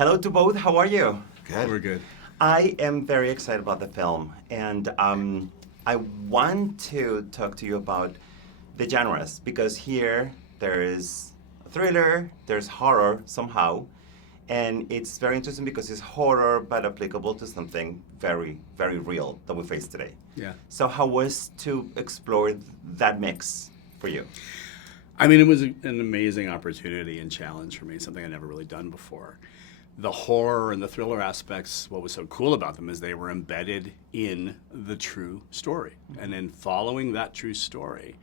Hello to both. How are you? Good. We're good. I am very excited about the film, and I want to talk to you about the genres because here there is a thriller, there's horror somehow, and it's very interesting because it's horror but applicable to something very, very real that we face today. Yeah. So how was to explore that mix for you? I mean, it was an amazing opportunity and challenge for me, something I'd never really done before. The horror and the thriller aspects, what was so cool about them is they were embedded in the true story. And in following that true story,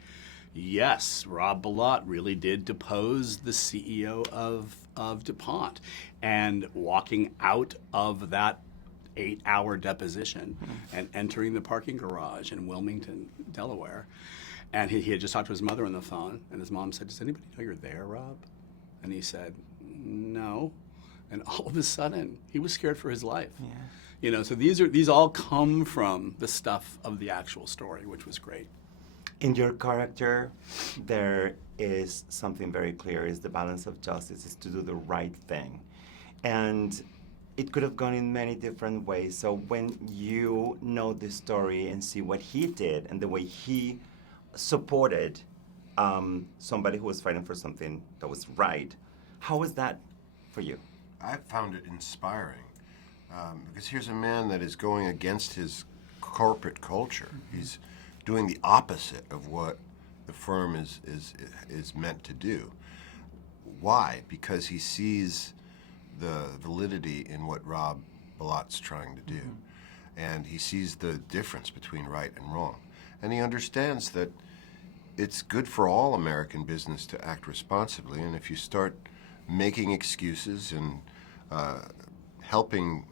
yes, Rob Bilott really did depose the CEO of DuPont. And walking out of that 8-hour deposition and entering the parking garage in Wilmington, Delaware, and he had just talked to his mother on the phone, and his mom said, "Does anybody know you're there, Rob?" And he said, "No." And all of a sudden, he was scared for his life. Yeah. You know, so these all come from the stuff of the actual story, which was great. In your character, there is something very clear, is the balance of justice, is to do the right thing. And it could have gone in many different ways. So when you know the story and see what he did and the way he supported somebody who was fighting for something that was right, how was that for you? I found it inspiring because here's a man that is going against his corporate culture. He's doing the opposite of what the firm is meant to do. Why? Because he sees the validity in what Rob Bilott's trying to do. And he sees the difference between right and wrong. And he understands that it's good for all American business to act responsibly, and if you start making excuses and helping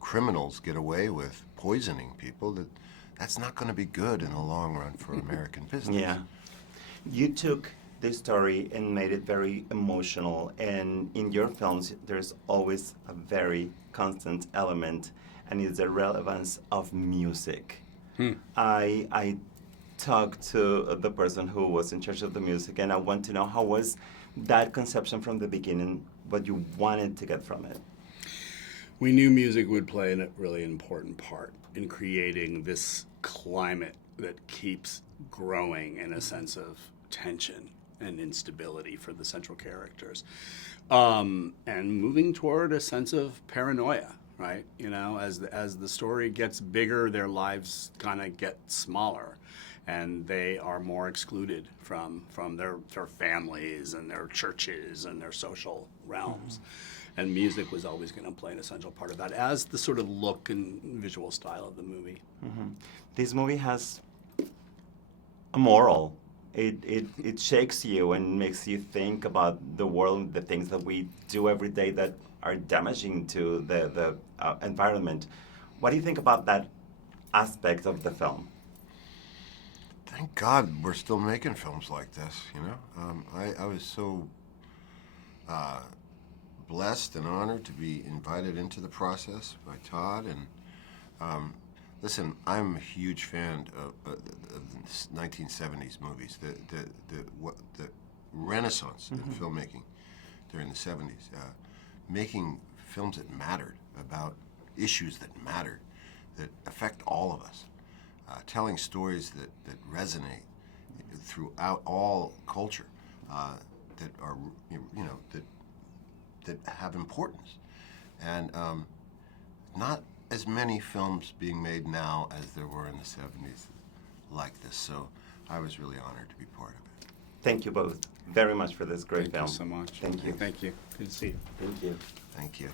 criminals get away with poisoning people, that's not going to be good in the long run for American business. Yeah. You took this story and made it very emotional, and in your films there's always a very constant element, and it's the relevance of music. I talked to the person who was in charge of the music, and I want to know how was that conception from the beginning, what you wanted to get from it. We knew music would play a really important part in creating this climate that keeps growing in a sense of tension and instability for the central characters, and moving toward a sense of paranoia. Right, you know, as the story gets bigger, their lives kind of get smaller, and they are more excluded from their families and their churches and their social realms. And music was always going to play an essential part of that as the sort of look and visual style of the movie. This movie has a moral. It shakes you and makes you think about the world, the things that we do every day that are damaging to the environment. What do you think about that aspect of the film? Thank God we're still making films like this, you know? I was so blessed and honored to be invited into the process by Todd. And listen, I'm a huge fan of the 1970s movies, the renaissance in filmmaking during the 70s. Making films that mattered, about issues that mattered, that affect all of us. Telling stories that resonate throughout all culture, that are, you know, that have importance, and not as many films being made now as there were in the 70s like this. So I was really honored to be part of it. Thank you both very much for this great film. Thank you so much. Thank you. Thank you. Good to see you. Thank you. Thank you.